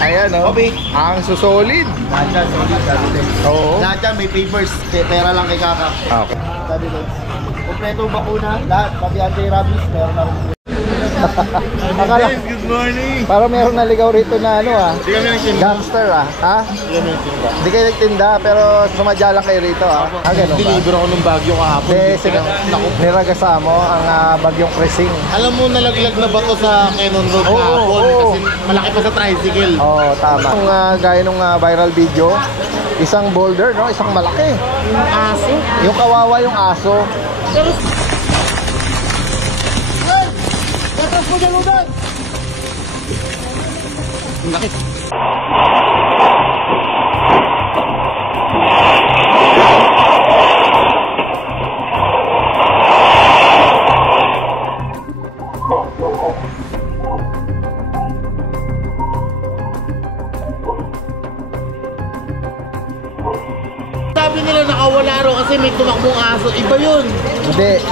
Ayan o. Okay. Ang susolid. Lahat yan, solid. Daddy Dens. Oo. Lahat yan, may papers. Pera lang kay Kaka. Okay. Daddy Dens. Kompleto bakuna. Lahat. Pati anti-rabies. Meron na rin. Akala, Good morning. para meron naligaw rito na ano Hindi kami nagtinda. gangster Ha? Hindi kami nagtinda. Hindi kayo nagtinda pero sumadya lang kayo rito ganun ba? Deliver ako ng Baguio kahapon. Sige, niragasa mo ang bagyong Crising. Alam mo, nalaglag na ba to sa Cannon Road kahapon? Kasi malaki pa sa tricycle. Oo, tama. Yung gaya nung viral video, isang boulder, no? Isang malaki. Yung aso. Yung kawawa yung aso. Katras mo dyan, Udan! Ang laki. Sabi nila nakawala ro kasi may tumakbong aso. Iba yun. Hindi,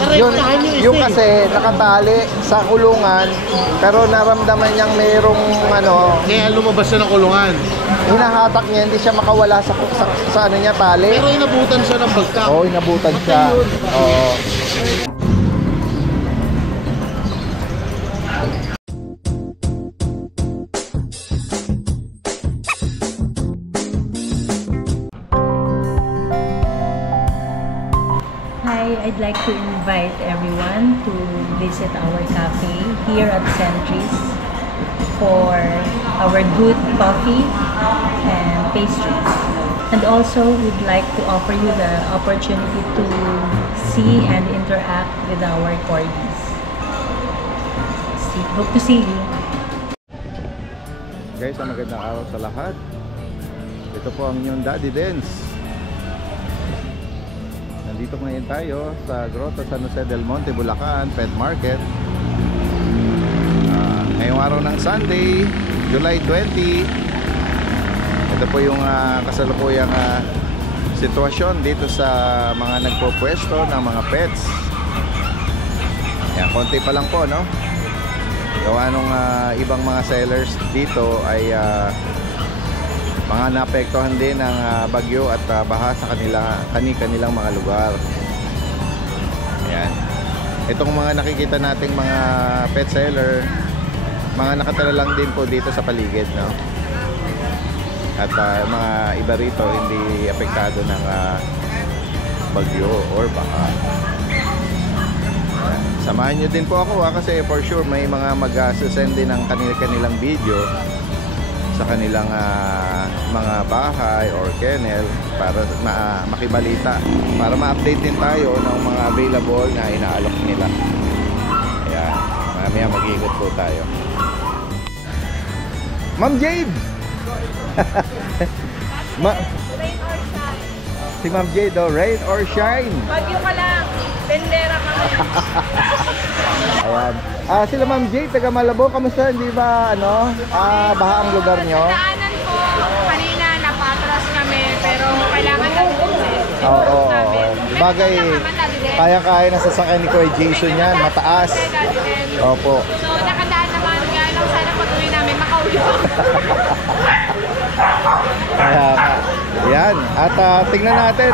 yung kasi nakatali sa kulungan pero naramdaman niyang mayroong Kaya lumabas siya ng kulungan. hinahatak niya, hindi siya makawala sa ano niya, tali. Pero inabutan siya ng bagsak. Oo, inabutan siya. Oo. I'd like to invite everyone to visit our cafe here at Centris for our good coffee and pastries. And also, we'd like to offer you the opportunity to see and interact with our corgis. Hope to see you. Guys, magandang araw sa lahat. Ito po ang inyong Daddy Dens. Nandito ngayon tayo sa Grotto San Jose del Monte, Bulacan Pet Market. Ngayong araw ng Sunday, July 20. Ito po yung kasalukuyang sitwasyon dito sa mga nagpo-pwesto ng mga pets. Yan, konti pa lang po, no? Gawa nung ibang mga sellers dito ay mga naapektuhan din ng bagyo at baha sa kanilang mga lugar. Ayan. Itong mga nakikita nating mga pet seller, mga nakatira lang din po dito sa paligid, no? At mga iba rito hindi apektado ng bagyo or baha. Ayan. Samahan nyo din po ako kasi for sure may mga mag-send din ng kanilang video sa kanilang mga bahay or kennel para makibalita, para ma-update din tayo ng mga available na inaalok nila. Ayan, mamaya mag-iikot po tayo. Ma'am Jade! Si Ma'am Jade, rain or shine? Bagyo ka lang, tendera kami. Ayan. Sila Ma'am Jade, taga Malabo, kamusta? Hindi ba baha ang lugar nyo? Daanan po, kanina napatras kami, pero kailangan lang buksin. Oo. Bagay, kaya-kaya na sasakyan ni Kuya Jason yan, mataas. Opo. So nakadaan naman, nga lang sana patuloy namin makauwi. Kaya nga. Yan. At tingnan natin.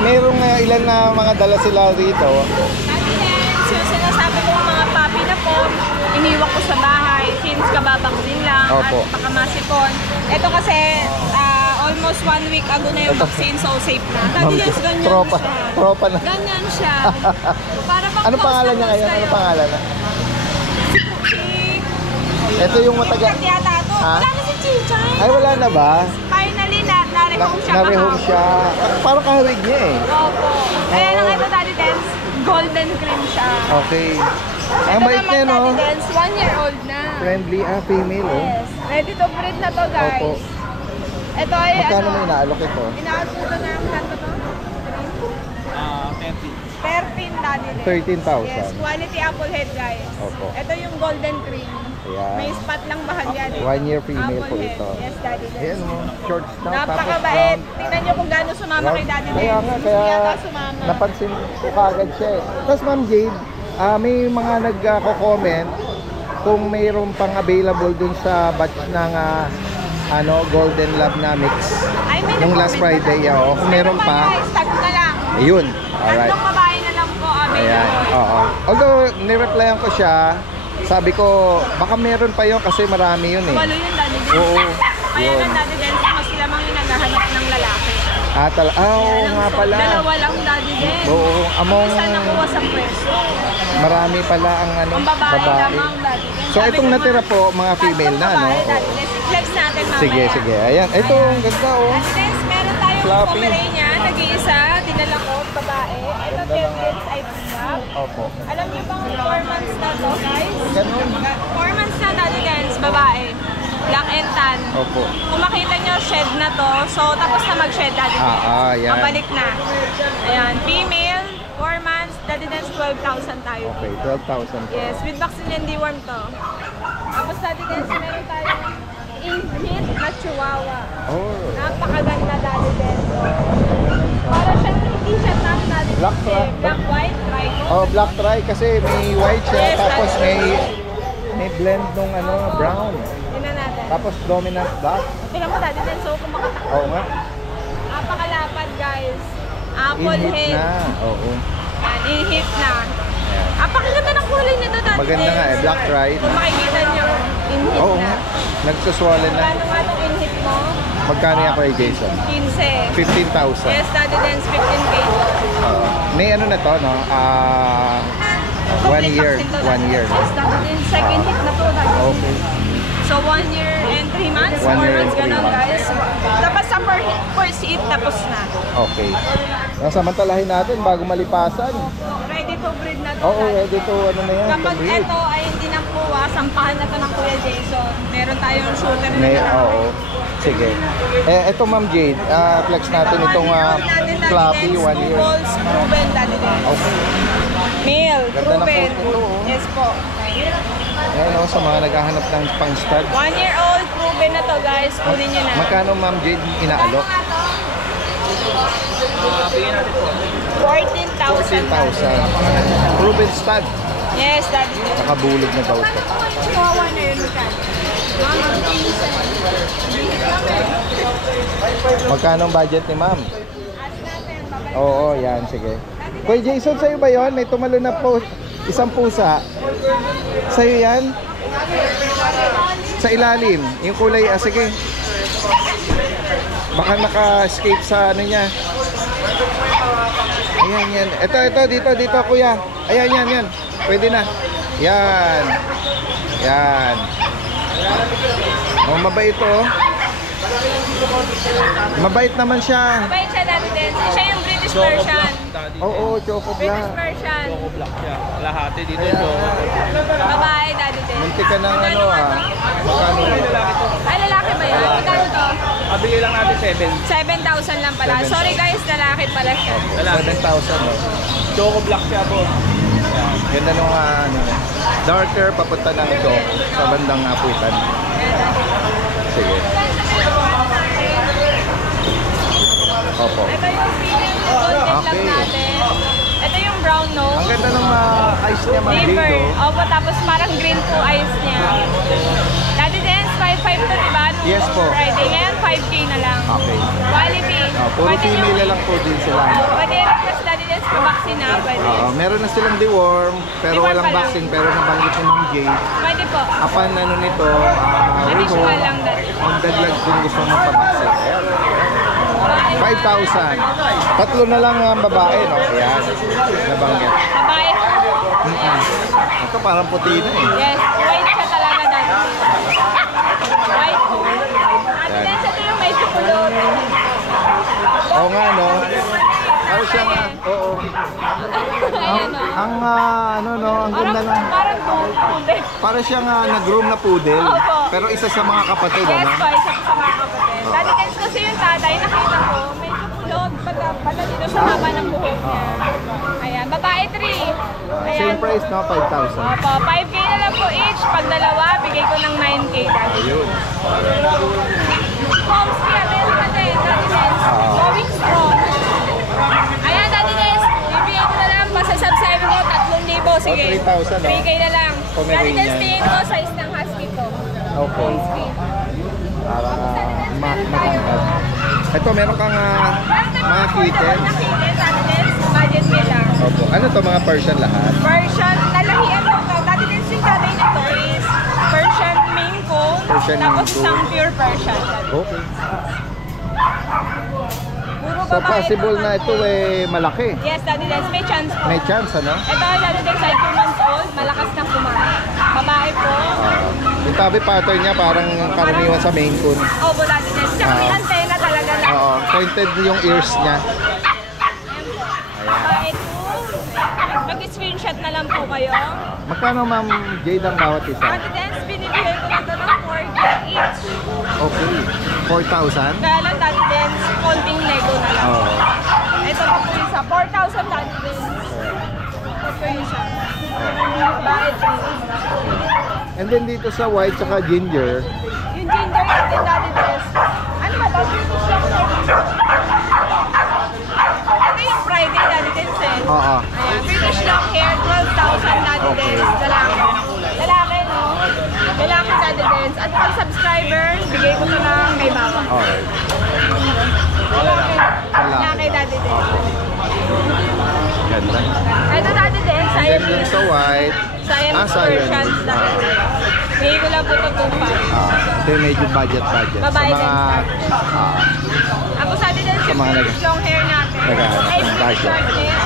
Mayroong ilan na mga dala sila rito. Yung sinasabi ko mga papi na po, iniwan ko sa bahay since kababaksin lang. Opo. At pakamasipon. Ito kasi almost 1 week ago na yung vaccine, so safe na. Sabi guys, ganyan Tropa. siya. Tropa na. Ganyan siya. Para pang Ano pangalan niya ngayon? Ano pangalan na? Ito yung mataga. Yata to. Wala na si Chichay. Ay, wala na ba? Finally, na-rehome siya. Na-rehome siya. Parang kahawig niya eh. Opo. Ayan ang ito, Daddy Dens. Golden cream siya. Okay. Ang Ito bait naman, niya, no? Daddy Dens, 1-year-old na. Friendly, female, oh. Yes. Ready to breed na to, guys. Opo. Ito ay Magkano mo inaalok ito? Inaalok ko na ang kanto to? 13, Daddy Dens. 13,000. Yes, quality apple head, guys. Opo. Ito yung golden cream. Ayan. May spot lang bahagyan. 1 year female Apple po head. ito. Yes, Daddy Dens. Ayan mo, short snout. Napakabait. Tingnan nyo kung gaano sumama kay Daddy Dens. Kaya nga, Gusto kaya yata sumama. napansin ko kagad siya eh. Tapos Ma'am Jade, may mga nagko-comment kung mayroon pang available dun sa batch ng Golden Lab na mix. Ay, may Nung last nag-comment Friday, na. oo. Kung meron pa, guys, tag na lang. ayun. Alright. Tatlong babae na lang po Ayan, available. oo. Although, nireplyan ko siya, sabi ko, baka meron pa yun kasi marami yun eh. Walo yung Daddy Dance. Oo. Kaya Yun. ng Daddy Dance, mas sila mga yung naghahanap ng lalaki. Oo nga pala. Dalawa lang Daddy Dance. Oo, among Isa nakuha sa pwesto. marami pala ang Ang babae lamang Daddy Dance. So, itong natira po, mga female na, no? Babae, Daddy Dance. I-flex natin mamaya. Sige, sige. Ayan, ito, ang ganda, oh. Daddy Dance, meron tayong Fluffy. Pomeranian, nag-iisa, dinala ko, babae. Ito, 10 days ay pinap. Opo. Alam niyo bang 4 months na to, guys? Ganun. 4 months na Daddy Dance, babae. Black and tan. Opo. Kung makita nyo, shed na to. So, tapos na mag-shed Daddy Dance. Yan. Mabalik na. Ayan, female, 4 months, Daddy Dance, 12,000 tayo. Okay, 12,000 po. Yes, with vaccine and deworm to. Tapos Daddy Dance, meron tayong in-hit na chihuahua. Oh. Napakaganda Daddy Dance. Para siyang hindi siya top Daddy Black Dance. tri- Black, white, trico. Oh, black try kasi may white siya, Yes, tapos that's may blend nung brown. Tingnan natin. Tapos dominant black. Tingnan mo Daddy Dance, so kung makatakbo. Oo nga. Napakalapad guys. Apple In-hit head. na. Oo. Yan, in-hit na. Ayan. Napakaganda ng kulay nito Daddy Maganda nga eh, black tri. Kung makikita nyo, in-hit Oo na. nga. Nagsuswollen na. Magkano nga itong in-hit mo? Magkano yan kay Jason? 15. 15,000. Yes, Daddy Dance, 15K. May ano na to, no? 1 year. Complete vaccine to, 1 year. Yes, Daddy Dance, second hit na to Daddy Dance. Okay. So 1 year and 3 months, 1 4 year and months, 3 ganun months. guys. Tapos sa first hit, tapos na. Okay. Samantalahin natin bago malipasan. Ready to breed na to. Oo, Daddy. ready to ano na yan. Kapag to breed. ito ay hindi nakuha, sampahan na to ng Kuya Jason. Meron tayong shooter na May, lalaki. oo. Sige. Ito Ma'am Jade, flex natin itong fluffy 1 year. Balls proven Daddy Dance. Okay. Male, Ganda na proven. po ito, oh. Yes po. Ayan sa mga naghahanap ng pang stud. 1 year old, proven na to guys. Kunin nyo na. Magkano Ma'am Jade inaalok? 14,000. 14,000. Proven stud. Yes, Daddy. Nakabulog na daw ito. Chihuahua na yun, magkano? Mama, Magkano ang budget ni Ma'am? ask natin, babalik. Oo, yan, sige. Kuya Jason, sa'yo ba yon? May tumalo na po isang pusa. Sa'yo yan? Sa ilalim. Yung kulay, sige. Baka naka-escape sa ano niya. Ayan, yan. Ito, dito, kuya. Ayan, yan. Pwede na. Yan. Yan. Oh, mabait to. Oh. Mabait naman siya. Mabait siya, Daddy Dance. Siya yung British version. Oo, choco British black. version. Black siya. Lahati dito siya. Babae, Daddy Dance. Munti ka ng ano Magkano? Ay, lalaki ba yun? Magkano to? Kabigay lang natin 7. 7,000 lang pala. 7,000. Sorry guys, lalaki pala siya. 7,000. No? Choco black siya po. Ganda nung darker papunta ng choco sa bandang apuitan. Sige. Opo. Ito yung female na golden Okay. lab natin. Ito yung brown nose. Ang ganda ng eyes niya, Ma'am Liver. Jade. Oh. Opo, tapos parang green po eyes niya. Daddy Dance, 5,500 to, diba? Nung Yes po. Friday. Ngayon, 5K na lang. Okay. Quality. Puro Pwede nyo- female na lang po din sila. Pwede request Daddy Dance pa vaccine na. Pwede. Meron na silang deworm, pero Deworm walang pa lang. vaccine, pero nabanggit ni Ma'am Jade. Pwede po. Apan ano nito, Additional lang dati. magdaglag kung gusto mo pa-vaccine. Ayan. 5,000. Tatlo na lang ang babae, no? Ayan. Nabanggit. Babae. Ito parang puti na eh. Yes. White siya talaga Daddy. White. Daddy Yan. Dance, ito yung may chocolate. Oo nga, no? Ano siya nga? Oo. Ayan o. Ang ang ganda ng... Parang poodle. Para siyang nag-groom na poodle. Opo. Pero isa sa mga kapatid, Yes ano? po, isa po sa mga kapatid. Daddy Dance kasi yung tatay, nakita ko, medyo kulot pala dito sa haba ng buhok niya. Ayan, babae 3. Ayan. Same price, no? 5,000. Opo, 5K na lang po each. Pag dalawa, bigay ko ng 9K Daddy. Ayun. Homesky, meron pa din, Daddy Dance. Going strong. Ayan, Daddy Dance, bibigyan ko na lang pa sa subscribe mo, 3,000. Sige. 3,000, no? 3K na lang. Pomeranian. Daddy Dance, tingin ko size ng husky to. Okay. Parang matangkad. Ito, meron kang mga kitten. Na kitten, Daddy Dance, budget meal lang. Opo. Ano to, mga Persian lahat? Persian, lalahian mo to. Daddy Dance, yung tatay nito is Persian Maine Coon. Persian Tapos Maine Coon. isang pure Persian. Okay. Puro So babae possible to, na ito malaki. Yes, Daddy Dance, may chance po. May chance, ano? Ito, Daddy Dance, ay 2 months old, malakas na kumain. Babae po. Yung tabi pattern niya parang karaniwan sa Maine Coon. Opo, Daddy Dance. Tsaka may antena talaga na. Oo, pointed yung ears niya. Babae po. Mag-screenshot na lang po kayo. Magkano, Ma'am Jade, ang bawat isa? Daddy Dance, binibigay ko na ito ng 4K each. Okay. 4,000? Kaya lang, Daddy Dance, konting nego na lang. Oo. Ito pa po isa, 4,000 Daddy Dance. Ito po isa. Babae po. And then dito sa white tsaka ginger, Yung ginger natin, Daddy Dance. Ano ba ito? Ito yung Friday, Daddy Dance eh. oo. Ayan, British long hair, 12,000 Daddy Dance. Lalaki. Lalaki, no? Lalaki Daddy Dance. At pag subscriber, bigay ko ito ng kay Bawang. Okay. Lalaki. Lalaki. Lalaki Daddy Dance. Ganda. Ito Daddy Dance, And then dun Siamese. sa white, Siamese Siamese. Persians Daddy Dance. Bigay ko lang po ito 2,500. ito yung medyo budget. Babae Sa mga, din, ah, Ako sa Daddy Dance, Sa yung mga British long hair natin. Naghahanap Ay, ng British budget. short hair.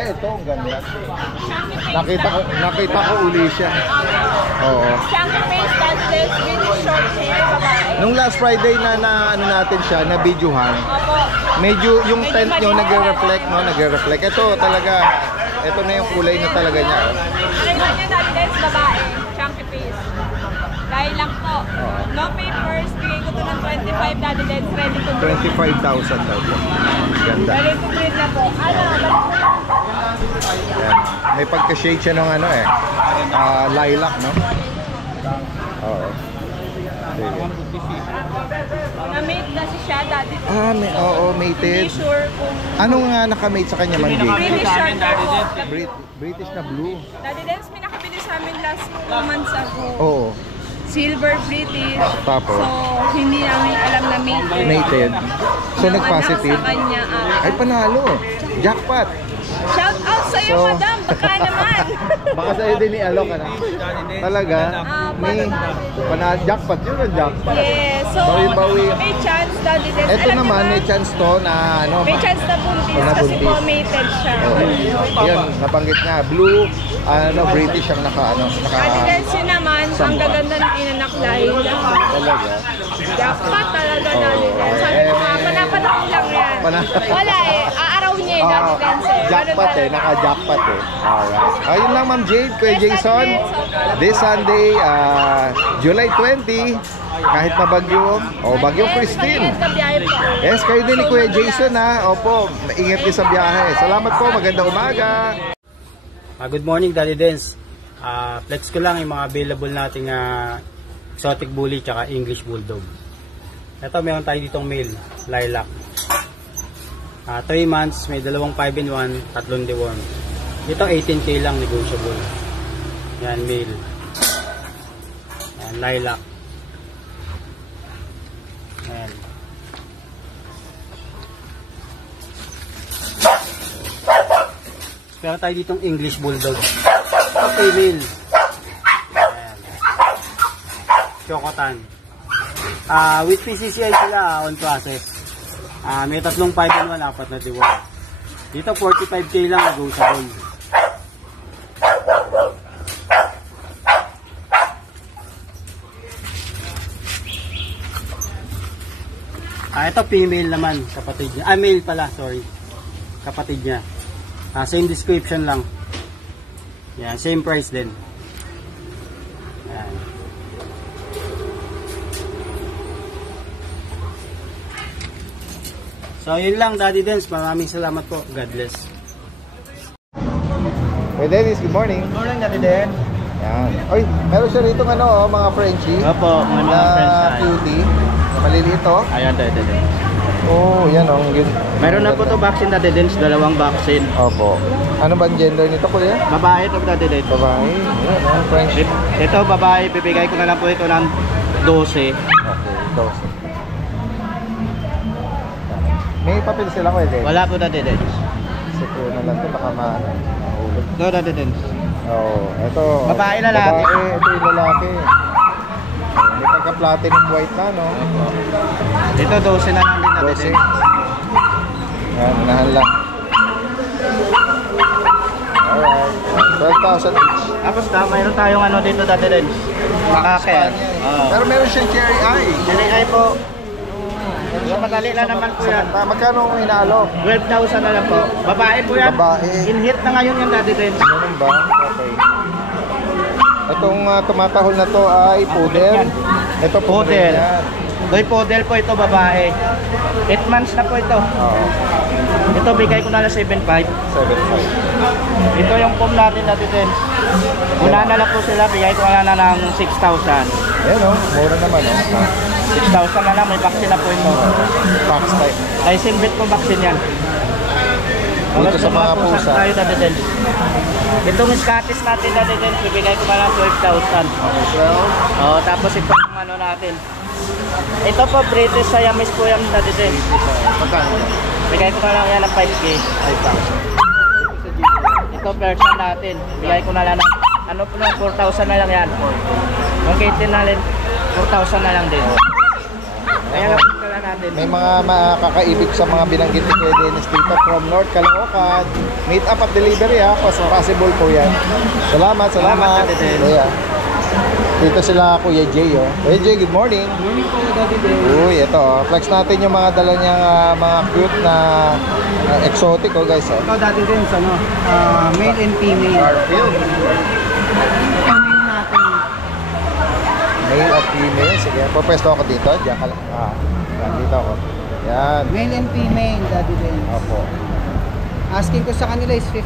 ito, ang ganda. Chunky face Nakita ko uli siya. Oo. Chunky face, Daddy Dance, British short hair, babae. Nung last Friday na ano natin siya, na videohan, Opo. medyo yung tent nyo nagre-reflect, no? Nagre-reflect. Ito talaga, ito na yung kulay na talaga niya. Oh. Record nyo Daddy Dance, babae. Chunky face. Dahil lang po. No papers, bigay ko to ng 25 Daddy Dance, ready to breed. 25,000 daw po. Ganda. Ready to breed na po. Ano, Yan. May pagka-shade siya ng ano lilac, no? Oo. Sige. na-mate kasi siya Daddy Dance. Oo, Hindi mated. sure kung Anong nakamate sa kanya, Ma'am Jade? British short hair po. British na blue. Daddy Dance, may nakabili sa amin last 2 months ago. Oo. Silver British. Tapos? So, hindi namin alam na mated. Mated. So, Yung nag-positive? anak sa kanya. Ay, panalo. Jackpot. Shout out sa'yo, So- madam. Baka naman. Baka sa'yo din i-alok, ano? Talaga? May jackpot yun, ang jackpot. Yes. So, Bawi-bawi. may chance, Daddy Dance. Ito Alam niyo naman, ba? may chance to na ano. May chance na buntis Na kasi buntis. po mated siya. Yan, nabanggit na. Blue, British ang Daddy Dance yun naman, ang gaganda ng inanak Laila. Talaga. Jackpot talaga, Daddy Dance. Sabi ko nga, panapanahon lang yan. Wala eh, aaraw niya eh, Daddy Dance eh. Ganun Jackpot talaga. naka-jackpot Alright. Ayun lang, Ma'am Jade, Kuya Yes, Jason. Daddy Dance. This Sunday, July 20, kahit na bagyo, bagyong Yes, Christine. mag-ingat ka biyahe po. Yes, kayo din ni Kuya Jason ha. Opo, ingat din sa biyahe. Salamat po, magandang umaga. Good morning, Daddy Dance. Flex ko lang yung mga available nating exotic bully tsaka English Bulldog. Ito, meron tayo ditong male, lilac. 3 months, may dalawang 5-in-1, tatlong deworm. Dito 18K lang, negotiable. Yan, male. Yan, lilac. Yan. Meron tayo ditong English Bulldog. Female. Ayan. Chocotan. With PCCI sila on process. May tatlong 5-in-1, 4 na deworm. Dito 45K lang negotiable. Ito female naman, kapatid niya. Male pala, sorry. Kapatid niya. Same description lang. Yan, same price din. Yan. So, yun lang, Daddy Dance. Maraming salamat po. God bless. Hey Dennis, good morning. Good morning, Daddy Den. Yan. Oy, meron siya rito mga Frenchie. Opo, mga na French. cutie. Na maliliit Ayan, Daddy Den. Oh, yan oh. Mayroon na po to vaccine Daddy Dens, dalawang vaccine. Opo. Ano ba ang gender nito, kuya? Babae ito Daddy Dens. Babae. Yan oh, French. Ito babae, bibigay ko na lang po ito ng 12. Okay, 12. May papel sila, kuya din? Wala po Daddy Dens. Secure na lang ito, baka mahulog. Ito Daddy Dens. Oo, ito. Babae, lalaki. Babae, ito yung lalaki. May pagka-platinum white na, no? Ito 12 na lang din Daddy 12. Dens. Yan, unahan lang. Alright. 12,000 each. Tapos mayroon tayong ano dito Daddy Dens. Makakaya. Pero meron siyang cherry eye. Dili ay po. So, madali lang naman po yan. Magkano ang inaalo? 12,000 na lang po. Babae po yan. Babae. In-hit na ngayon yung Daddy Dens. Ganun ba? Okay. Itong tumatahol na to ay poodle. Ito Poodle. yan. Toy poodle po ito babae. 8 months na po ito. Oo. Ito bigay ko na lang 7.5. 7.5. Ito yung pom natin Daddy Dens. Una na lang po sila, bigay ko na lang ng 6,000. Ayan o, mura naman o. 6,000 na lang, may vaccine na po ito. Tax type. Lysenbet po vaccine yan. Dito sa mga pusa. Tayo Daddy Dens. Itong Scottish natin Daddy Dens, bibigay ko na lang 12,000. Tapos itong ano natin. Ito po, British Siamese po yan Daddy Dens. Magkano? Bigay ko na lang yan ng 5K. Ito Persian natin. Bigay ko na lang ng ano po na 4,000 na lang yan. Yung kitten natin 4,000 na lang din. Kaya lang po na natin. May mga makakaibig sa mga binanggit ni Kuya Dennis dito from North Caloocan. Meet up at delivery ha. Possible po yan. Salamat. Salamat, Daddy Dennis. Kuya. Dito sila Kuya Jay oh. Kuya Jay, good morning. Good morning po Daddy Dennis. Uy, ito oh. Flex natin yung mga dala niyang mga cute na exotic oh guys oh. Ito Daddy Dens, ano, male and female. Garfield. Female natin. Male at female. Sige, pupwesto ako dito. Diyan ka lang. Yan, dito ako. Yan. Male and female Daddy Dens. Opo. Asking ko sa kanila is 15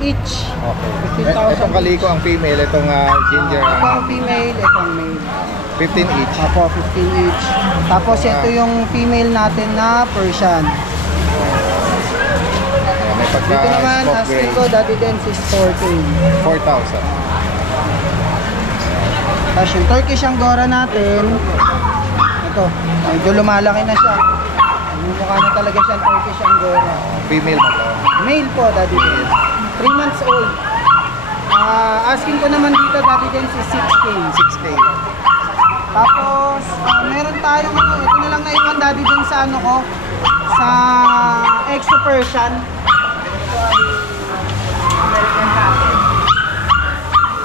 each. Okay. 15,000. Itong kaliko ang female, itong ginger Ito ang female, ito ang male. 15 each. Apo, 15 each. Tapos ito yung female natin na Persian. Ayan, may Dito naman, pagka-smoke asking gray. ko Daddy Dens is 4K. 4,000. Tapos yung Turkish Angora natin, ito, medyo lumalaki na siya. Mukha na talaga siyang Turkish Angora. Female na to. Male po, Daddy Dens. 3 months old. Asking ko naman dito, Daddy Dens is 6K. 6K. Tapos, meron tayong ano, ito na lang naiwan Daddy Dens sa ano ko, sa Exo Persian.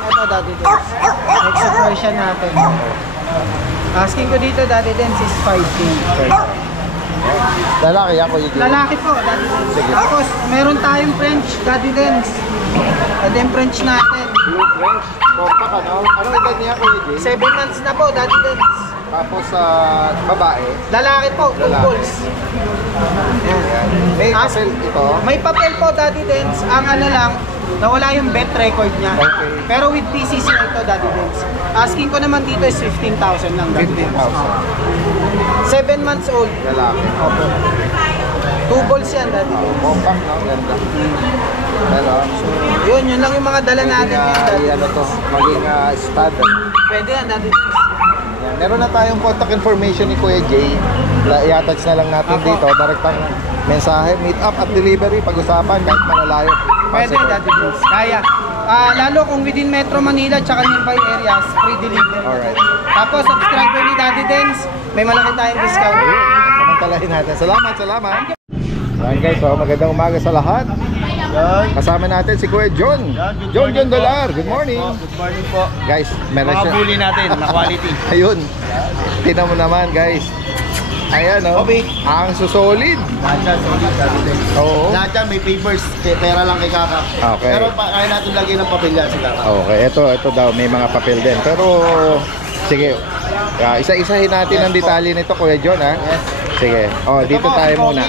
Ito Daddy Dens. Exo Persian natin. Asking ko dito, Daddy Dens is 5K. Lalaki ako yung Lalaki po, Daddy Dens. Sige. Tapos, meron tayong French, Daddy Dens. Ito yung French natin. Blue French. Compact ano? Anong edad niya Kuya Jay? 7 months na po, Daddy Dens. Tapos babae. Lalaki po, 2 Lalaki. balls. Ayan. May Ah, papel ito. May papel po, Daddy Dens. Ang ano lang, nawala yung bet record niya. Okay. Pero with PCC na ito, Daddy Dens. Asking ko naman dito is 15,000 lang, Daddy Dens. 15,000. 7 months old. Lalaki. Opo. 2 balls yan, Daddy Dens. Compact no? Ganda. Pero, Yun lang yung mga dala natin ngayon, Daddy ano to, Dens. maging stud. Pwede yan, Daddy Dens. Yan. Meron na tayong contact information ni Kuya Jay. I-attach na lang natin Apo. dito. Direktang mensahe, meet up at delivery. Pag-usapan kahit malalayo. Pwede, Possible. Daddy Dens. Kaya. Lalo kung within Metro Manila tsaka nearby areas, free delivery. Alright. Tapos, subscriber ni Daddy Dens, may malaki tayong discount. Samantalahin natin. Salamat. Yan guys, magandang umaga sa lahat. Kasama natin si Kuya John. John Dolar. Good morning. Good morning po. Guys, meron Mga siya. bully natin na quality. Ayun. Tingnan mo naman guys. Ayan oh. Okay. Ang susolid. Lahat yan, solid, Daddy Dens. Oo. Lahat yan, may papers. Pera lang kay Kaka. Okay. Pero kaya natin lagay ng papel yan si Kaka. Okay, ito daw may mga papel din. Pero sige. Isa-isahin natin ang detalye nito Kuya John ha. Yes. Sige. Oh, Ito dito po, tayo si muna.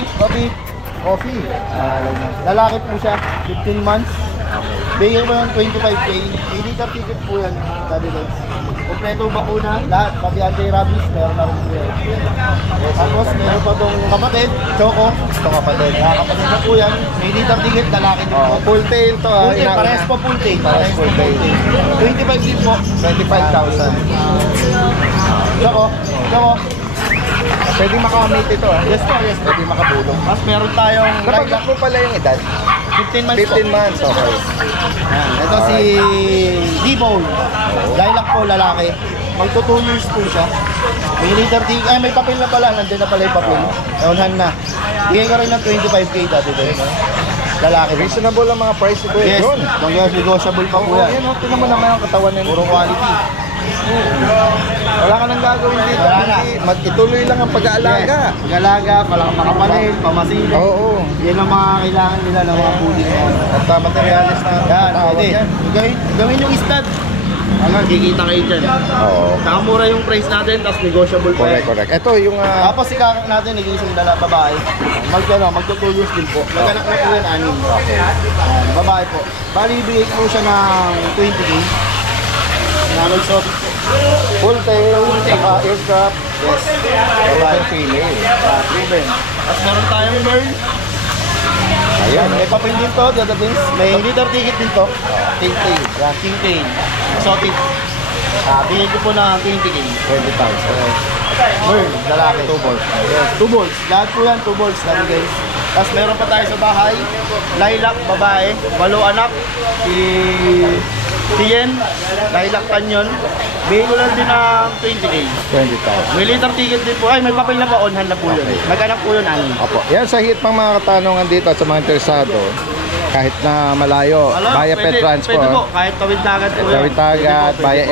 Coffee. Lalaki po siya, 15 months. Bigyan mo ng 25K. Hindi ticket po yan, Daddy Dance. Kompleto bakuna, lahat. Pati anti-rabies, meron na rin po yan. Tapos, meron pa itong kapatid, Choco. Ito kapatid. Kapatid na po yan. May liter ticket, lalaki din po. Full tail to Full tail, inauna. parehas po full tail. Parehas full tail. 25 din po. 25,000. Choco. Pwede makamate ito Yes po, yes po. Pwede makabulong. Tapos meron tayong Napag mo pala yung edad? 15 months po. 15 months, okay. Yan. Ito si D-Bone. Lilac po, lalaki. Magto 2 years po siya. May liter ticket. Ay, may papel na pala. Nandun na pala yung papel. Eonhan na. Bigay ko rin ng 25K dati doon. Lalaki. Reasonable ang mga price ito. Yes. Yun. Negotiable pa po yan. Yan, tingnan mo naman ang katawan nito. Puro quality. Wala ka nang gagawin dito. Wala na. Ituloy lang ang pag-aalaga. Pag-alaga, makapalit, pamasilip. Oo. Yan ang mga kailangan nila ng mga bully na yan. At materialis na Yan, tawag pwede. yan. Gawin yung stud. Hanggang kikita kayo dyan. Oo. Nakamura yung price natin, tapos negotiable pa Correct, yan. correct. Ito yung Tapos si kakak natin, nag-iisang babae. Magto 2 years din po. Nagkanak na po yan, 6. Babae po. Bali, ibigay po siya ng 20K. Nag-exotic po. full tail, saka aircraft. Yes. Babae female. Driven. Tapos meron tayong bird. Ayan. May papel din to, Dada Dins. May liter ticket din to. King tail. Yan, king tail. Exotic. Bigay ko po ng 20K. 20,000. Bird, lalaki. 2 balls. Yes, 2 balls. Lahat po yan, 2 balls. Dada Dins. Tapos meron pa tayo sa bahay. Lilac, babae. 8 anak. Si Tien. Lilac Tanyon. Bigay ko lang din ng 20K. 20,000. May liter ticket din po. Ay, may papel na pa. On hand na po yun. Mag-anak po yun, anin. Opo. Yan sa hit pang mga katanungan dito at sa mga interesado. Kahit na malayo, via pet transport. Pwede po, kahit tawid dagat po yan. Tawid tagat, Pwede via po.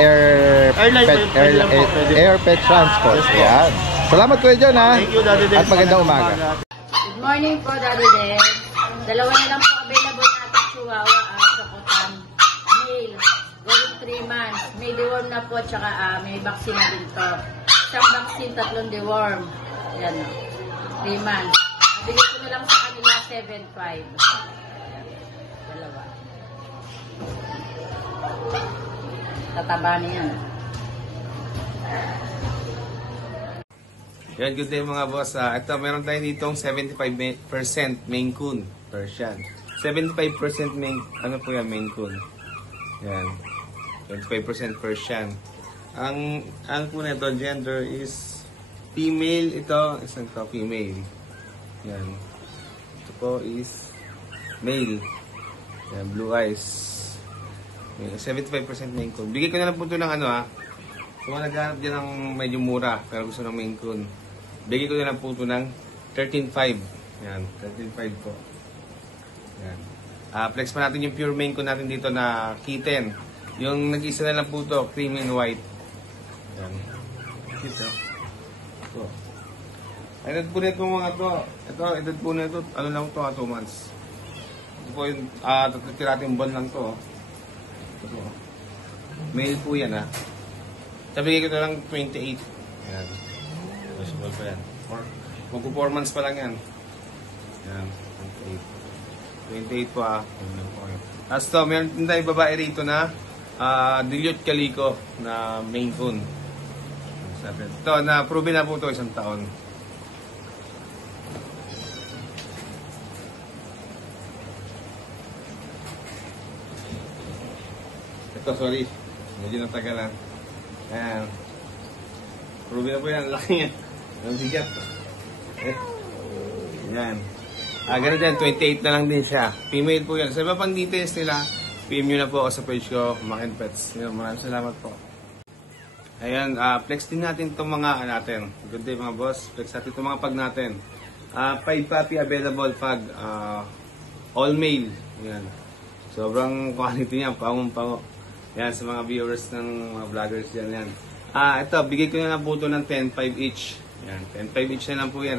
Airline, pwede lang po, pwede po. air pet transport. Yes po. Yan. Salamat Kuya John ha. Thank you, Daddy Dens. At magandang umaga. Good morning po, Daddy Dens. Dalawa na lang po available natin Chihuahua at Sokotan. Male, going 3 months. May deworm na po, tsaka may vaccine na din to. Isang vaccine, 3 deworm. Yan, 3 months. Bigay ko na lang sa kanila 7.5. Dalawa. Tataba na yan. Yan, good day mga boss. Ito, meron tayo ditong 75% Maine Coon Persian. 75% Maine, ano po yan, Maine Coon. Yan. 25% Persian. Ang po na ito, gender is female. Ito, isang to, female. Yan. Ito po is male. Yan, blue eyes. Yan, 75% Maine Coon. Bigay ko na lang po ito ng ano kung naghanap dyan ng medyo mura pero gusto ng Maine Coon. Bigay ko na lang po ito ng 13.5. Yan, 13.5 po. Yan. Flex pa natin yung pure Maine Coon natin dito na kitten. Yung nag-isa na lang po ito, cream and white. Yan. Ito. Ito. Edad po nito mga to. Ito, edad po nito, ano lang ito, 2 months. Ito po yung, tatitirating buwan lang to. Ito. Male po yan Sabi ko na lang 28. Yan. Possible pa yan. Mag-4 pa lang yan. Yan. 28 po As to, meron din tayong babae rito na Dilute Calico na Maine Coon. Ito, na-prove na po ito 1 taon. Ito, sorry. Medyo natagal lang. Ayan. Prove na po yan. Laki yan. Ang bigat. Ayan. Ganun din. 28 na lang din siya. Female po yan. Sa iba pang details nila, PM nyo na po ako sa page ko, Makin Pets. Maraming salamat po. Ayan. Flex din natin itong mga natin. Good day mga boss. Flex natin itong mga pag natin. 5 puppy available pag all male. Ayan. Sobrang quality niya. Pangong-pango. Yan, sa mga viewers ng mga vloggers yan, yan. Ito, bigay ko na lang po ito ng 10.5 each. Yan, 10.5 each na lang po yan,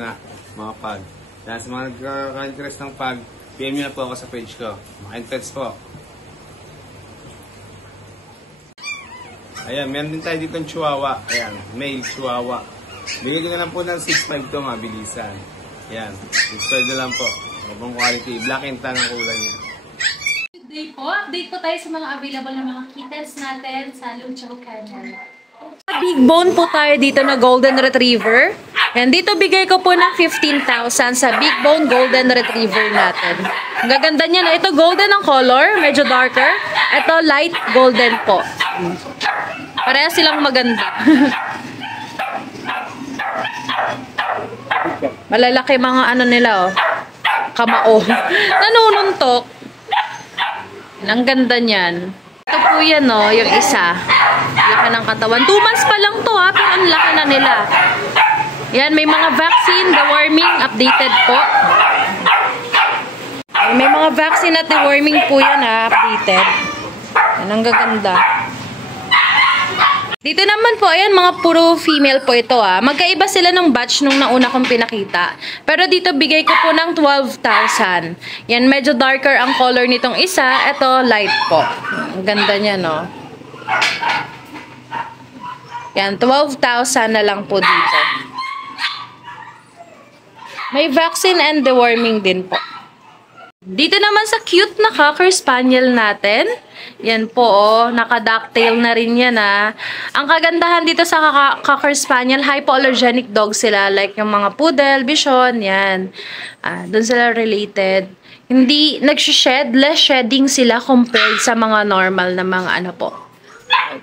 mga pag. Yan, sa mga nagka-interest ng pag, PM nyo na po ako sa page ko. Makin Pets po. Ayan, meron din tayo dito ng Chihuahua. Ayan, male Chihuahua. Bigay ko na lang po ng 6.5 ito, mabilisan. Ayan, 6.5 na lang po. Sobrang quality. Black and tan ang kulay niya. Good Okay po, update po tayo sa mga available na mga kittens natin sa Lucho Kennel. Big bone po tayo dito na Golden Retriever. And dito bigay ko po ng 15,000 sa Big Bone Golden Retriever natin. Ang gaganda niya na ito golden ang color, medyo darker. Ito light golden po. Pareha silang maganda. Malalaki mga ano nila oh. Kamao. Nanununtok. Ang ganda niyan. Ito po yan oh, yung isa. Laki ng katawan. 2 months pa lang to ha, pero ang laki na nila. Yan, may mga vaccine, deworming, updated po. May mga vaccine at deworming po yan ha, updated. Yan, ang gaganda. Dito naman po, ayan, mga puro female po ito ah. Magkaiba sila ng batch nung nauna kong pinakita. Pero dito, bigay ko po ng 12,000. Yan, medyo darker ang color nitong isa. Ito, light po. Ang ganda niya, no? Yan, 12,000 na lang po dito. May vaccine and deworming din po. Dito naman sa cute na Cocker Spaniel natin. Yan po, oh, naka-ducktail na rin yan, ah. Ang kagandahan dito sa Cocker Spaniel, hypoallergenic dog sila. Like yung mga poodle, bichon, yan. Doon sila related. Hindi nag-shed, less shedding sila compared sa mga normal na mga ano po. Yan.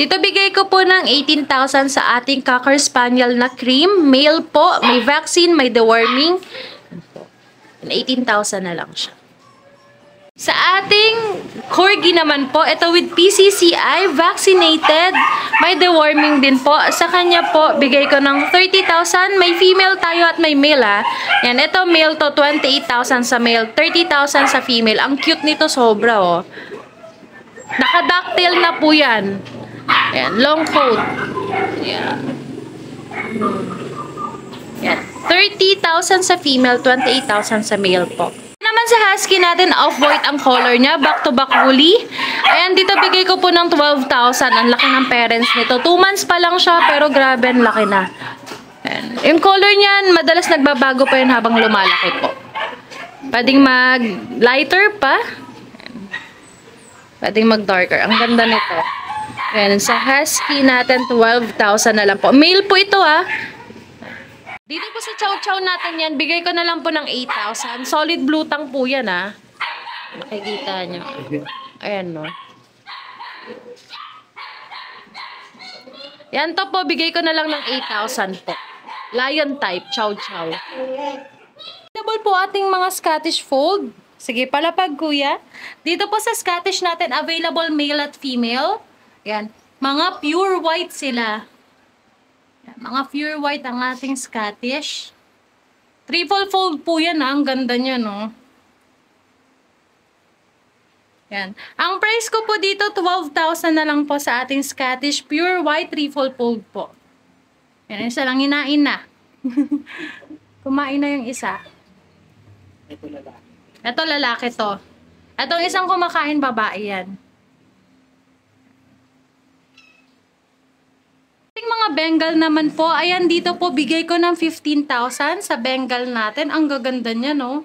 Dito bigay ko po ng 18,000 sa ating Cocker Spaniel na cream. Male po, may vaccine, may deworming. 18,000 na lang siya. Sa ating Corgi naman po, ito with PCCI, vaccinated, may deworming din po. Sa kanya po, bigay ko ng 30,000. May female tayo at may male ha. Yan, ito male to, 28,000 sa male, 30,000 sa female. Ang cute nito sobra oh. Naka-ducktail na po yan. Yan, long coat. Yan. Yan. 30,000 sa female, 28,000 sa male po. Naman sa husky natin, off-white ang color niya, back-to-back woolly. Ayan, dito bigay ko po ng 12,000. Ang laki ng parents nito. 2 months pa lang siya, pero grabe, ang laki na. Ayan. Yung color niyan, madalas nagbabago pa yun habang lumalaki po. Pwedeng mag-lighter pa. Ayan. Pwedeng mag-darker. Ang ganda nito. Ayan, sa husky natin, 12,000 na lang po. Male po ito ah. Dito po sa chow chow natin yan, bigay ko na lang po ng 8,000. Solid blue tang po yan ah. Makikita nyo. Ayan no. Yan to po, bigay ko na lang ng 8,000 po. Lion type, chow chow. Available po ating mga Scottish Fold. Sige, palapag kuya. Dito po sa Scottish natin, available male at female. Yan. Mga pure white sila. Mga pure white ang ating Scottish. Triple fold po yan, ang ganda niya, no? Yan. Ang price ko po dito, 12,000 na lang po sa ating Scottish pure white triple fold po. Yan, isa lang hinain na. Kumain na yung isa. Ito lalaki to. Itong isang kumakain, babae yan. Mga Bengal naman po, ayan dito po bigay ko ng 15,000 sa Bengal natin. Ang gaganda niya, no?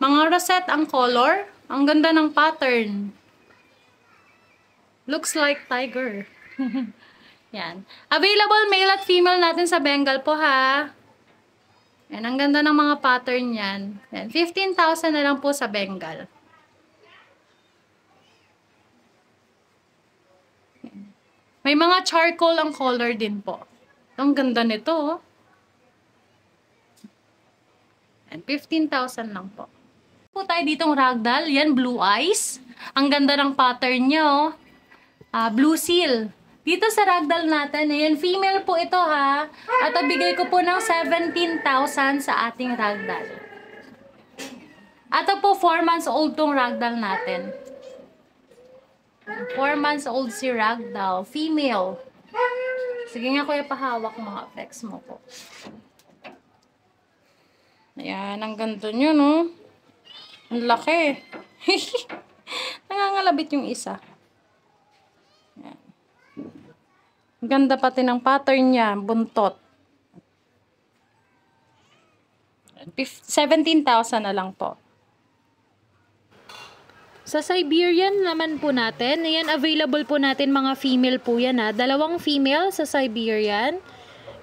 Mga rosette ang color. Ang ganda ng pattern. Looks like tiger. Yan. Available male at female natin sa Bengal po, ha? Yan, ang ganda ng mga pattern yan. Yan, 15,000 na lang po sa Bengal. May mga charcoal ang color din po. Ang ganda nito, oh. And 15,000 lang po. Po tayo ditong ragdoll. Yan, blue eyes. Ang ganda ng pattern niya, oh. Blue seal. Dito sa ragdoll natin, ayan, female po ito, ha. At bigay ko po ng 17,000 sa ating ragdoll. At po, 4 months old tong ragdoll natin. 4 months old si ragdoll. Female. Sige nga kuya, pahawak mga flex mo po. Ayan, ang ganda nyo, no? Ang laki. Nangangalabit yung isa. Ayan. Ang ganda pati ng pattern niya. Buntot. 17,000 na lang po. Sa Siberian naman po natin, ayan, available po natin mga female po yan ha. 2 female sa Siberian.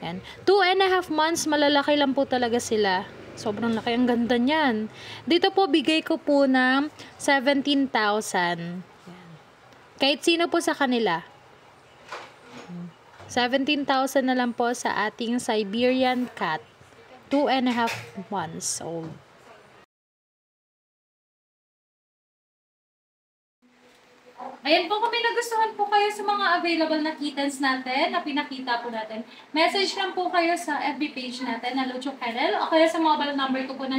Ayan. 2.5 months, malalaki lang po talaga sila. Sobrang laki, ang ganda niyan. Dito po, bigay ko po ng 17,000. Kahit sino po sa kanila. 17,000 na lang po sa ating Siberian cat. 2.5 months old. Ayan po, kung may nagustuhan po kayo sa mga available na kittens natin, na pinakita po natin, message lang po kayo sa FB page natin na Lucho Kennel o kaya sa mobile number ko po na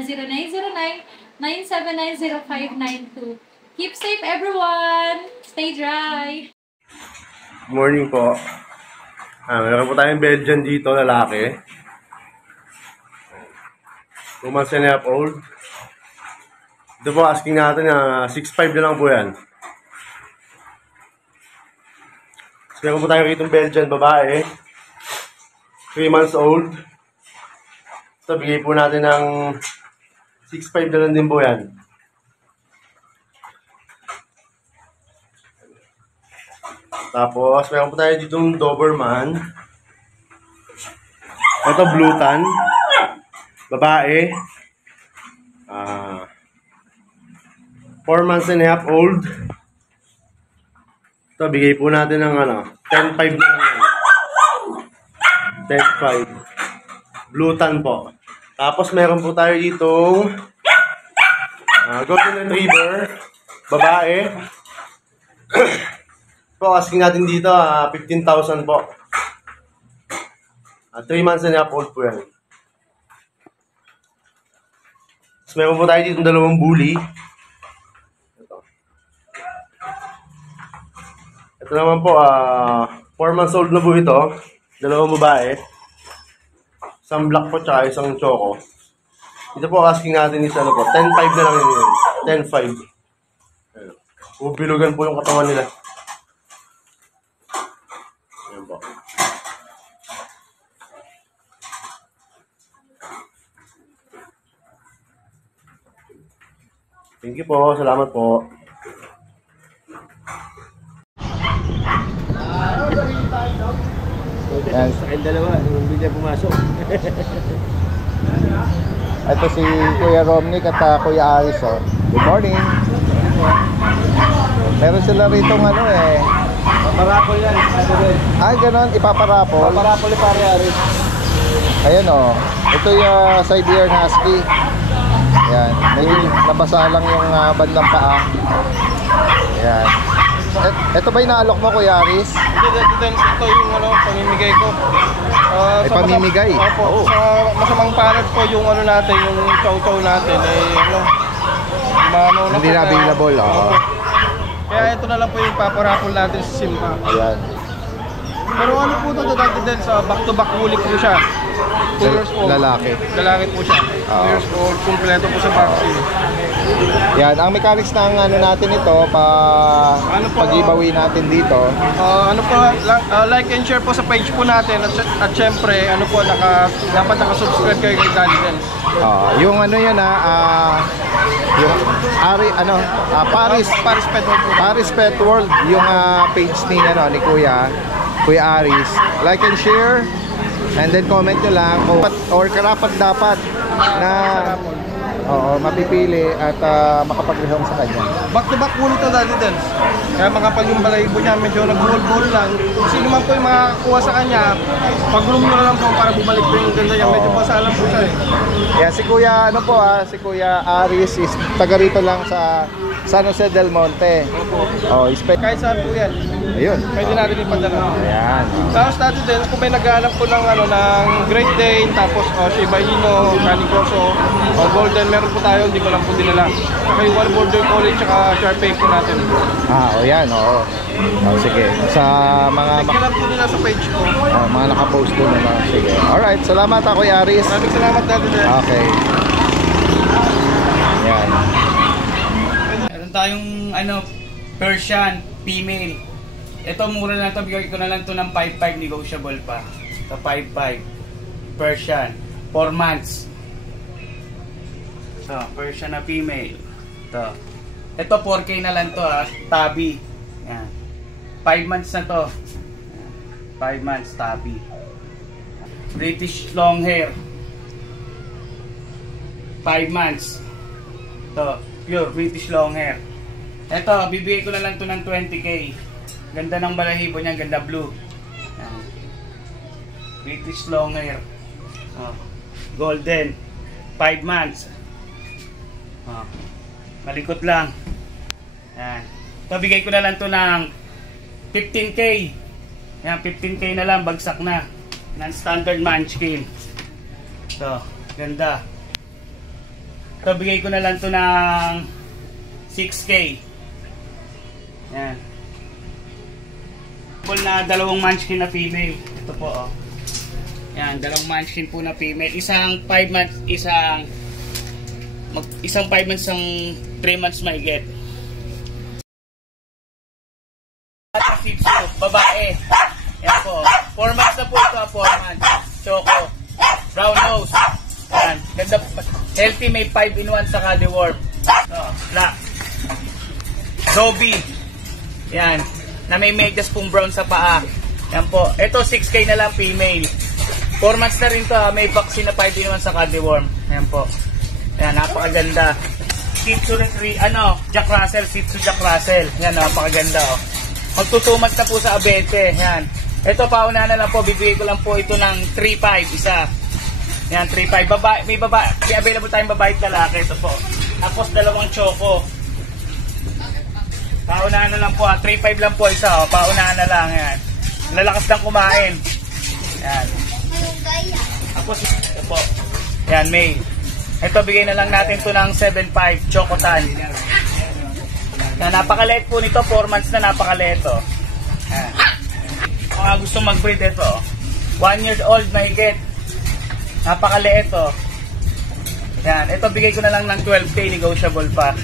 0909-979-0592. Keep safe everyone! Stay dry! Morning po. Meron po tayong Belgian dito, lalaki. 2 months and a half old. Ito po, asking natin na 6'5 na lang po yan. Meron po tayo rito Belgian babae. 3 months old. So, bigay po natin ng 6'5 na lang din po yan. Tapos, meron po tayo dito Doberman. Ito, Blue Tan. Babae. 4 months and a half old. Ito, bigay po natin ng 10.5 na lang. 10.5. Blue Tan po. Tapos meron po tayo ditong Golden Retriever. Babae. Po, asking natin dito 15,000 po. 3 months and a half old po yan. Tapos meron po tayo ditong 2 bully. Ito naman po, 4 months old na po ito. 2 babae. Isang black po, tsaka isang choco. Ito po, asking natin is 10.5 na lang yun. 10.5. Bubilugan po yung katawan nila. Ayan po. Thank you po. Salamat po. Yan. Sa kayong dalawa, nung bigla pumasok. Ito si Kuya Romnick at Kuya Aris. Oh. Good morning. Meron sila rito Paparapol yan. Ay, ganon, ipaparapol. Paparapol ni Pare Aris. Ayan o. Ito yung Siberian Husky. Ayan. Medyo nabasa lang yung bandang paa. Ayan. Ito ba yung naalok mo, Kuya Aris? Ito yung pamimigay ko. Ay, pamimigay? Opo. Sa masamang palad po yung natin, yung chow-chow natin. Hindi na available. Kaya ito na lang po yung paparapol natin sa Simba. Ayan. Pero ano po ito dati din sa back-to-back huli po siya. 2 years old. Lalaki. Lalaki po siya. 2 years old. Kumpleto po sa vaccine. Yan, ang mechanics ng natin ito pag-giveaway natin dito. Like and share po sa page po natin at syempre dapat naka-subscribe kayo kay Daddy Dance. Yung yung Paris Pet World, yung page ni Kuya Aris. Like and share and then comment nyo lang or karapat dapat na mapipili at makapag-rehome sa kanya. Back-to-back huli ito Daddy Dance. Kaya mga pag yung balayibo niya medyo nag-ball lang. Sino man po yung makakakuha sa kanya, pag-room nyo na lang po para bumalik po yung ganda niya. Medyo basa lang po siya eh. Yeah, si Kuya Aris is taga rito lang sa San Jose del Monte. Opo. Kahit saan po yan. Ayun. Pwede natin ipadala. Ayan. Tapos Daddy Dance, kung may naghahanap po ng Great Dane, tapos Shiba Inu, Canicorso, Golden, meron po tayo, hindi ko lang po dinala. Saka yung Border Collie, tsaka Sharpei po natin. Yan, oo. Sige. Sa mga lang po nila sa page ko. mga nakapost po naman. Sige. Alright, salamat Kuya Aris. Maraming salamat Daddy Dance. Okay. Yan. Meron tayong Persian female. Ito mura lang to, bigay ko na lang to ng 5.5, negotiable pa. Sa 5.5 Persian, 4 months. Persian na female. Ito. Ito 4K na lang to ha, tabi. Yan. 5 months na to. 5 months tabi. British long hair. 5 months. To, pure British long hair. Ito, bibigay ko na lang to ng 20K. Ganda ng balahibo niya, ganda blue. Yan. British long hair. Oh. Golden. 5 months. Oh. Malikot lang. Yan. Ito, bigay ko na lang to ng 15K. Yan, 15K na lang, bagsak na. Non-standard munchkin. Ito, ganda. Ito, bigay ko na lang to ng 6K. Yan. Full na dalawang munchkin na female. Ito po, oh. Yan, dalawang munchkin po na female. Isang 5 months, isang 5 months, isang 3 months may get. Babae. Yan po. 4 months na po ito, 4 months. Choco. Brown nose. Yan. Ganda. Healthy, may 5-in-1 sa Cadiworm. Black. Dobby. Yan. Na may medyas pong brown sa paa. Yan po. Ito 6K na lang female. 4 months na rin to ha. May vaccine na 5-in-1 sa Cadiworm. Yan po. Yan. Napakaganda. Shih Tzu Jack Russell. Shih Tzu Jack Russell. Yan. Napakaganda oh. Magtutumat na po sa abete. Yan. Ito pauna na lang po. Bibigay ko lang po ito ng 3.5 isa. Yan, 3.5. May available tayong babae at lalaki. Ito po. Tapos dalawang choco. Paunahan na lang po. 3.5 lang po isa. Oh. Paunahan na lang. Yan. Lalakas lang kumain. Yan. Tapos ito po. Yan, May. Ito, bigay na lang natin ito ng 7.5. Chocotan. Yan. Napakaliit po nito. 4 months na napakaliit. Oh. Yan. Mga gusto mag-breed ito. 1 year old mahigit. Napakaliit oh. Yan, ito bigay ko na lang ng 12K, negotiable pa.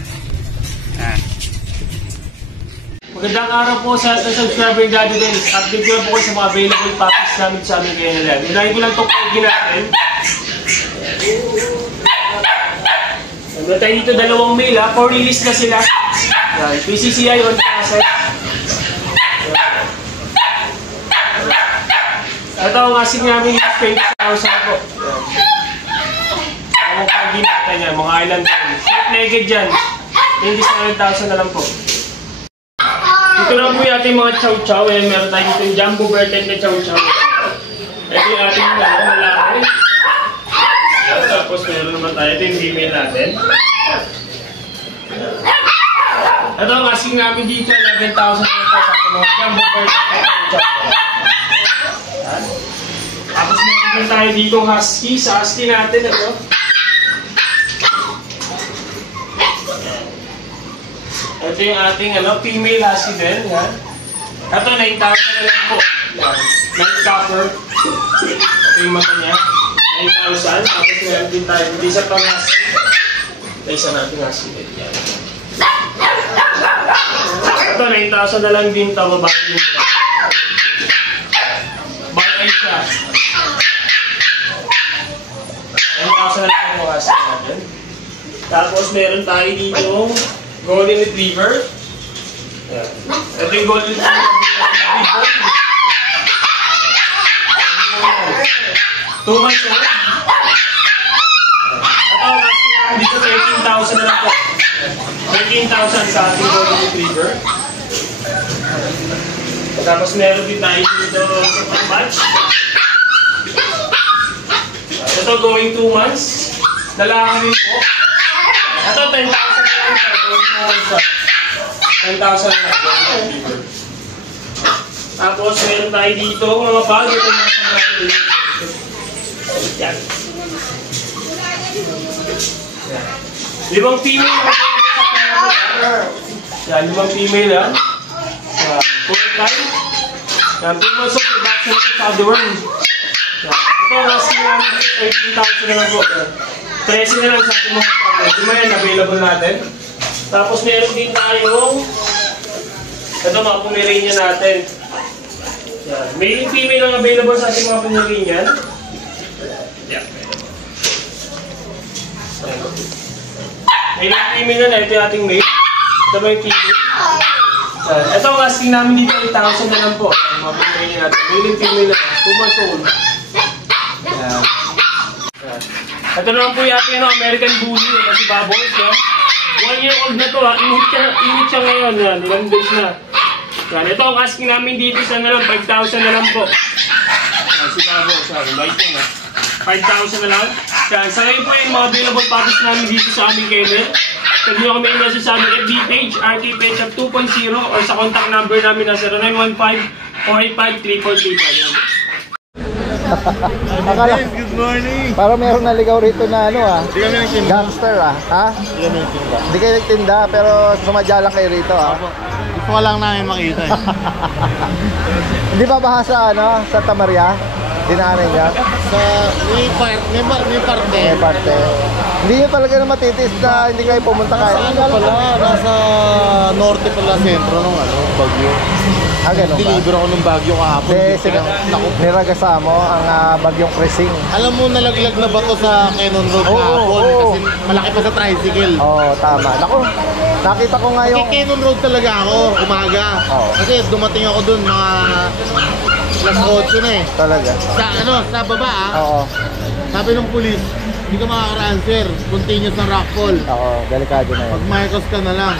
Yan. Magandang araw po sa subscriber ng Daddy Dennis. Update ko lang po kayo sa mga available packages namin sa aming kaya na lang. Unahin ko lang itong pagi natin. Meron tayo dito dalawang mail ha. For release na sila. Yan. PCCI on cassette. Ito ang asing namin yung 20,000 po. Ang pagi natin yan, mga island time. Short-legged dyan. 27,000 na lang po. Ito na po yung ating mga chow-chow. Meron tayo dito yung jumbo vertet na chow-chow. Ito yung ating malaki. Tapos meron naman tayo. Ito yung female natin. Ito ang asking namin dito. 11,000 na po sa ating mga jumbo vertet na chow-chow. Tapos meron din tayo dito husky. Sa husky natin ito. Ito yung ating female husky din. Yan. Ito 9,000 na lang po. Night copper. Ito yung mata niya. 9,000. Tapos meron din tayo. Hindi sa pang husky. Ito isa natin husky din. Yan. Ito 9,000 na lang din ito. Babae din ito. Babae siya. 9,000 na lang po husky natin. Tapos meron tayo dito Golden Retriever. Ayan. Ito yung Golden Retriever. 2 months old. Ito, dito 13,000 na lang po. 13,000 sa ating Golden Retriever. Tapos meron din tayo dito sa pang-match. Ito going 2 months. Lalaki rin po. Ito 10,000 na lang. 10,000 na lang. Tapos meron tayo dito mga bag. Ito mga pang-match. Yan. Limang female. Yan, limang female ha. Full time. Yan, 2 months of production ito sa the world. Ito, last year namin 13,000 na lang po. 13 na lang sa ating mga product. Lima yan, available natin. Tapos meron din tayong ito mga Pomeranian natin. Yan. Male and female ang available sa ating mga Pomeranian. Yan. Male and female na, ito yung ating male. Ito ba yung female? Ito ang asking namin dito, 8,000 na lang po. Mga pinili natin. Male and female na. 2 months old. Yan. Ito naman po yung ating American Bully. Ito si Baboy. 1 year old na to ha. Init siya ngayon. Yan. Ilang days na. Yan. Ito ang asking namin dito. Isa na lang. 5,000 na lang po. Yan. Si Baboy. Sorry. Bait po na. 5,000 na lang. Yan. Sa ngayon po yung mga available packages namin dito sa aming kennel. Pwede nyo kami i-message sa aming FB page, RT Page Shop 2.0 or sa contact number namin na 0915-485-3435. Good morning. Para meron naligaw rito na ano ah. Hindi kami nagtinda. Gangster ah. Ha? Hindi kami nagtinda. Hindi kayo nagtinda pero sumadya lang kayo rito ah. Gusto ko lang namin makita eh. Hindi ba baha sa ano? Sa Tamaria? Dinaanan niya? Sa may parte. May parte. Hindi nyo talaga na matitis na hindi kayo pumunta kayo. Nasa ano pala? Nasa norte pala sentro ng Bagyo. Ah, ganun ba? Deliver ako ng Bagyo kahapon. Niragasamo ang bagyong Crising. Alam mo, nalaglag na ba to sa Cannon Road kahapon? Kasi malaki pa sa tricycle. Oo, tama. Naku, nakita ko nga yung... Cannon Road talaga ako, umaga. Kasi dumating ako dun mga alas 8 na eh. Talaga? Sa baba Oo. Sabi ng pulis, hindi ka makaka-answer. Continuous ng rockfall. Oo, delikado na yun. Pag Marcos ka na lang.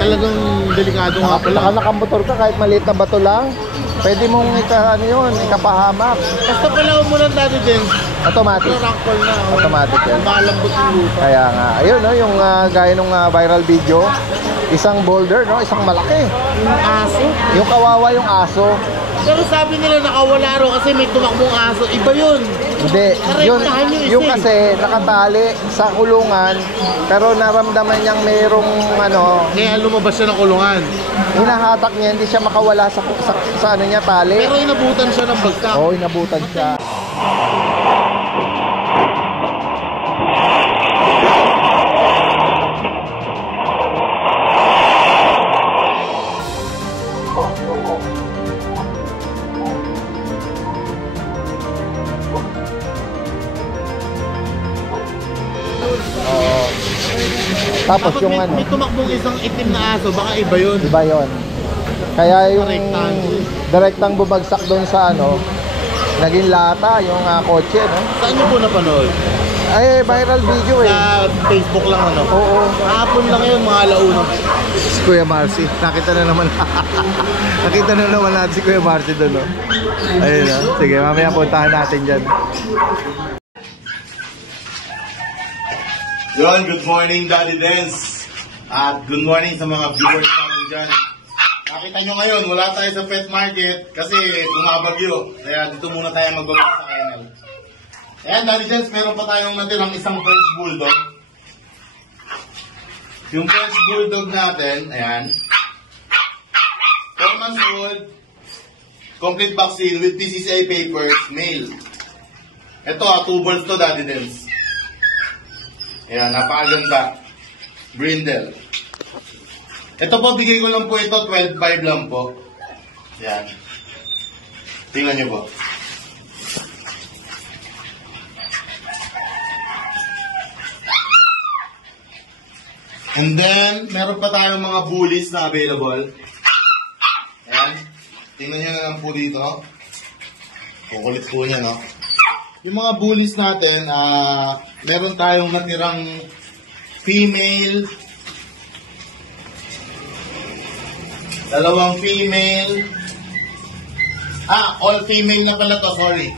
Talagang delikado nga pala. Nakamotor ka kahit maliit na bato lang. Pwede mong ikapahamak. Basta pala mo lang dati din. Automatic. Rockfall na. Automatic yan. Malambot yung lupa. Kaya nga, ayun no, yung gaya nung viral video. Isang boulder, no? Isang malaki. Yung aso? Yung kawawa yung aso. Pero sabi nila nakawala ro kasi may tumakbong aso. Iba yun. Hindi. Yung kasi nakatali sa kulungan pero naramdaman niyang mayroong ano. Kaya lumabas siya ng kulungan. Hinahatak niya, hindi siya makawala sa ano niya tali. Pero inabutan siya ng bagsak. Oo, inabutan siya. Tapos yung ano, may tumakbong isang itim na aso, baka iba yun. Iba yun. Kaya yung direktang bumagsak doon sa ano, naging lata yung kotse, no? Saan nyo po napanood? Ay, viral video eh. Sa Facebook lang ano? Oo. Hapon lang yun, mga alauna. Si Kuya Marcy, nakita na naman. Nakita na naman natin si Kuya Marcy doon, no? Ayun, no? Sige, mamaya puntahan natin dyan. Yon, good morning Daddy Dance. At good morning sa mga viewers natin dyan. Nakita nyo ngayon, wala tayo sa pet market kasi bumabagyo. Kaya dito muna tayo magbaba sa kennel. Ayan Daddy Dance, meron pa tayong natirang isang French Bulldog. Yung French Bulldog natin, ayan. 4 months old, complete vaccine with PCCI papers, male. Ito 2 balls to Daddy Dance. Ayan, napakaganda. Brindle. Ito po, bigay ko lang po ito, 12.5 lang po. Ayan. Tingnan nyo po. And then, meron pa tayong mga bullies na available. Ayan. Tingnan nyo na lang po dito. Kukulit po niya, no? Yung mga bullies natin, meron tayong natirang female, 2 female, all female na pala to, sorry.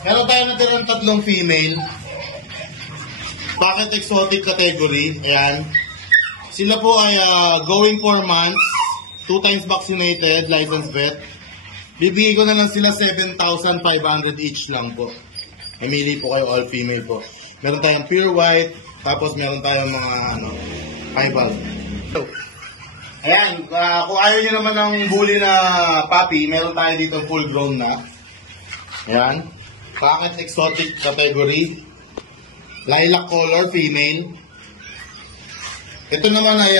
Meron tayong natirang 3 female, pocket exotic category, ayan. Sila po ay going 4 months, 2 times vaccinated, licensed vet. Bibigay ko na lang sila 7,500 each lang po. Mamili po kayo, all female po. Meron tayong pure white, tapos meron tayong mga eyeball. So, ayan, kung ayaw nyo naman ng bully na puppy, meron tayo dito full grown na. Ayan, pocket exotic category, lilac color, female. Ito naman ay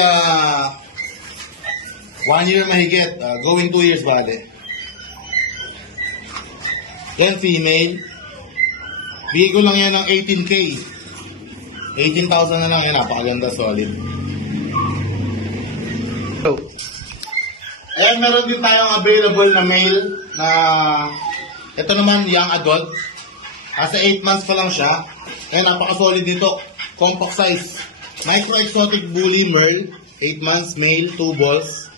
1 year mahigit, going 2 years bale. Then female. Bigay ko lang yan ng 18K. 18,000 na lang yan. Napakaganda, solid. Ayan, meron din tayong available na male na ito naman young adult. Asa 8 months pa lang siya. Ayan, napaka-solid nito. Compact size. Micro Exotic Bully Merle. 8 months, male, 2 balls.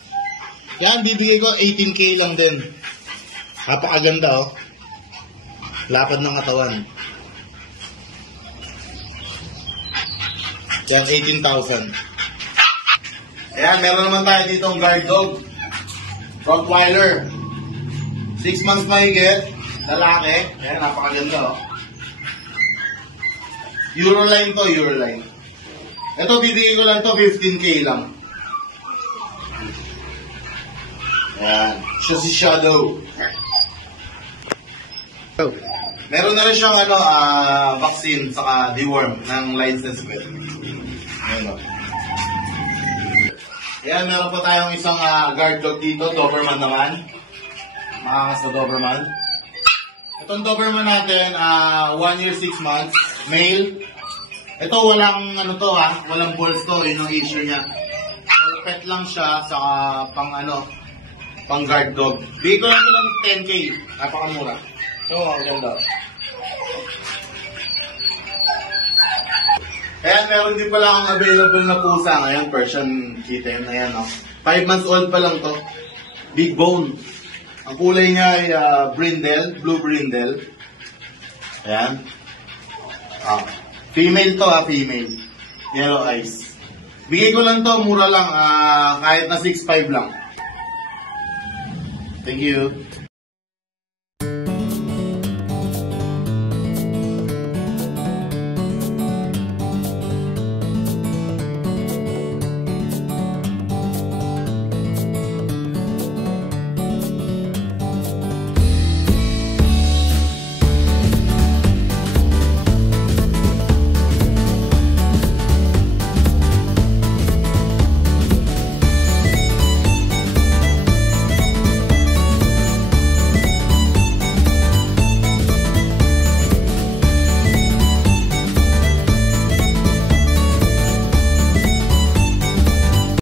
Yan, bibigay ko 18K lang din. Napakaganda, oh. Lapad ng katawan. Yan, 18,000. Ayan, meron naman tayo ditong guard dog. Rottweiler. 6 months mahigit. Lalaki. Ayan, napakaganda, oh. Euroline to, Euroline. Ito, bibigay ko lang to 15K lang. Ayan. Siya si Shadow. Meron na rin siyang vaccine saka deworm ng licensed vet. Ayan, oh. Ayan, meron pa tayong isang guard dog dito, Doberman naman. Makangas na Doberman. Itong Doberman natin, 1 year 6 months, male. Ito, walang walang balls to, yun ang issue niya. So, pet lang siya, saka pang guard dog. Bigay ko lang 10K, napakamura. Ito, ang ganda. Ayan, meron din pala akong available na pusa ngayon, Persian kitten. Ayan, 5 months old pa lang to. Big bone. Ang kulay niya ay brindle, blue brindle. Ayan. Female to, female. Yellow eyes. Bigay ko lang to, mura lang, kahit na 6'5 lang. Thank you.